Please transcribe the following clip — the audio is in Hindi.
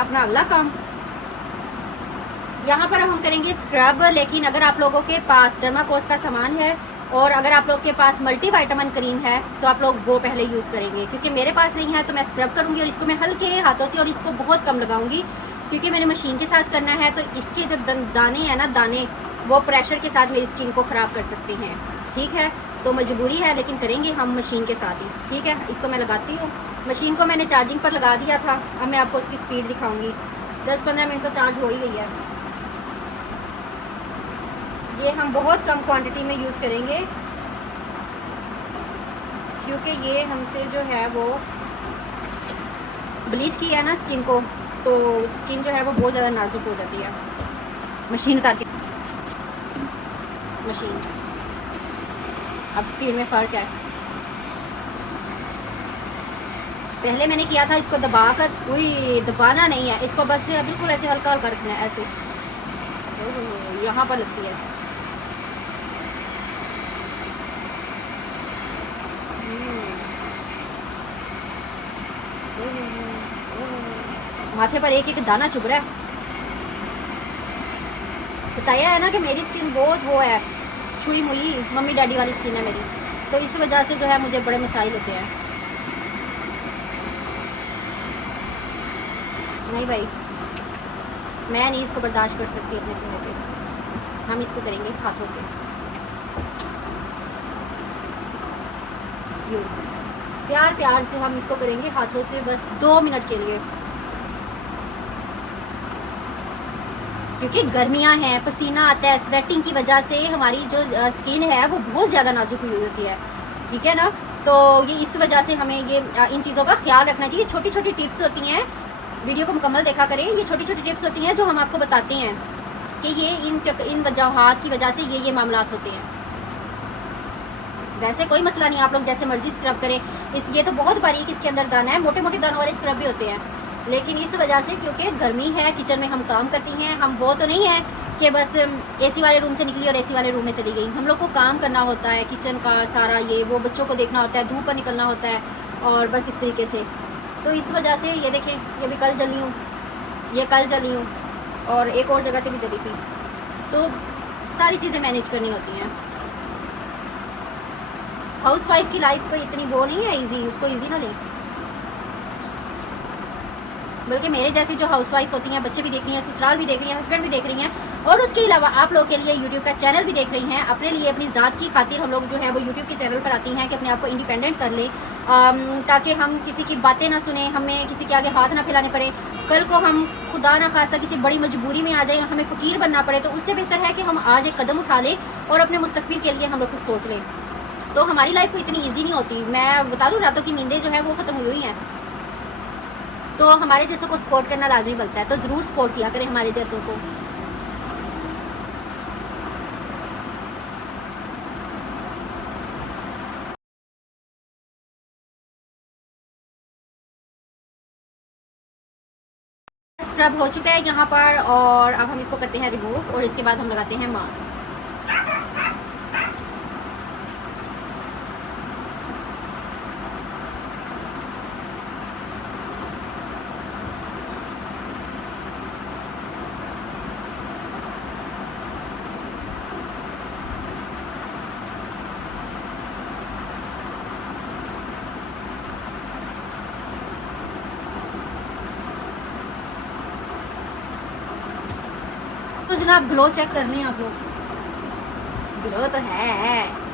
अपना अगला काम यहाँ पर हम करेंगे स्क्रब। लेकिन अगर आप लोगों के पास डर्माकोस का सामान है और अगर आप लोग के पास मल्टीविटामिन क्रीम है तो आप लोग वो पहले यूज़ करेंगे, क्योंकि मेरे पास नहीं है तो मैं स्क्रब करूँगी और इसको मैं हल्के हाथों से और इसको बहुत कम लगाऊंगी क्योंकि मैंने मशीन के साथ करना है। तो इसके जो दाने हैं ना, दाने वो प्रेशर के साथ मेरी स्किन को ख़राब कर सकते हैं। ठीक है, तो मजबूरी है लेकिन करेंगे हम मशीन के साथ ही। ठीक है, इसको मैं लगाती हूँ। मशीन को मैंने चार्जिंग पर लगा दिया था, अब मैं आपको उसकी स्पीड दिखाऊँगी। 10-15 मिनट तो चार्ज हो ही गई है। ये हम बहुत कम क्वांटिटी में यूज़ करेंगे क्योंकि ये हमसे जो है वो ब्लीच की है ना स्किन को, तो स्किन जो है वो बहुत ज़्यादा नाजुक हो जाती है। मशीन उतार के मशीन, अब स्पीड में फ़र्क है। पहले मैंने किया था इसको दबाकर, कोई दबाना नहीं है इसको, बस बिल्कुल ऐसे हल्का हल्का रखना है, ऐसे यहाँ पर लगती है। माथे पर एक एक दाना चुभ रहा है। बताया है ना कि मेरी स्किन बहुत वो है, छुई मुई मम्मी डैडी वाली स्किन है मेरी, तो इस वजह से जो है मुझे बड़े मसाइल होते हैं। नहीं भाई, मैं नहीं इसको बर्दाश्त कर सकती अपने चेहरे पे। हम इसको करेंगे हाथों से, यूँ प्यार प्यार से हम इसको करेंगे हाथों से, बस 2 मिनट के लिए। क्योंकि गर्मियां हैं, पसीना आता है, स्वेटिंग की वजह से हमारी जो स्किन है वो बहुत ज़्यादा नाजुक हुई होती है। ठीक है ना, तो ये इस वजह से हमें ये इन चीज़ों का ख्याल रखना चाहिए। छोटी छोटी टिप्स होती हैं, वीडियो को मुकम्मल देखा करें। ये छोटी छोटी टिप्स होती हैं जो हम आपको बताते हैं कि ये इन वजूहात की वजह से ये मामलात होते हैं। वैसे कोई मसला नहीं, आप लोग जैसे मर्जी स्क्रब करें। ये तो बहुत बारीक इसके अंदर दाना है, मोटे मोटे दानों वाले स्क्रब भी होते हैं, लेकिन इस वजह से क्योंकि गर्मी है, किचन में हम काम करती हैं, हम वो तो नहीं है कि बस एसी वाले रूम से निकली और एसी वाले रूम में चली गई। हम लोग को काम करना होता है, किचन का सारा ये वो, बच्चों को देखना होता है, धूप पर निकलना होता है, और बस इस तरीके से। तो इस वजह से ये देखें, ये भी कल जली हूँ, ये कल जली हूँ और एक और जगह से भी जली थी। तो सारी चीज़ें मैनेज करनी होती हैं। हाउस वाइफ की लाइफ कोई इतनी वो नहीं है ईजी, उसको ईजी ना लें। बल्कि मेरे जैसी जो हाउसवाइफ होती हैं, बच्चे भी देख रही हैं, ससुराल भी देख रही हैं, हस्बैंड भी देख रही हैं, और उसके अलावा आप लोग के लिए यूट्यूब का चैनल भी देख रही हैं। अपने लिए, अपनी ज़ात की खातिर हम लोग जो है वो यूट्यूब के चैनल पर आती हैं कि अपने आप को इंडिपेंडेंट कर लें, ताकि हम किसी की बातें ना सुने, हमें किसी के आगे हाथ ना फैलाने पड़े। कल को हम खुदा ना खास्ता किसी बड़ी मजबूरी में आ जाए, हमें फ़कीर बनना पड़े, तो उससे बेहतर है कि हम आज एक कदम उठा लें और अपने मुस्तकबिल के लिए हम लोग कुछ सोच लें। तो हमारी लाइफ को इतनी ईजी नहीं होती। मैं बता दूँ, रातों की नींदें जो है वो ख़त्म हुई हैं। तो हमारे जैसों को सपोर्ट करना लाजमी बनता है, तो ज़रूर सपोर्ट किया करें हमारे जैसों को। स्क्रब हो चुका है यहाँ पर, और अब हम इसको करते हैं रिमूव, और इसके बाद हम लगाते हैं मास्क। तो जनाब ग्लो चेक करने हैं आप लोग, ग्लो तो है।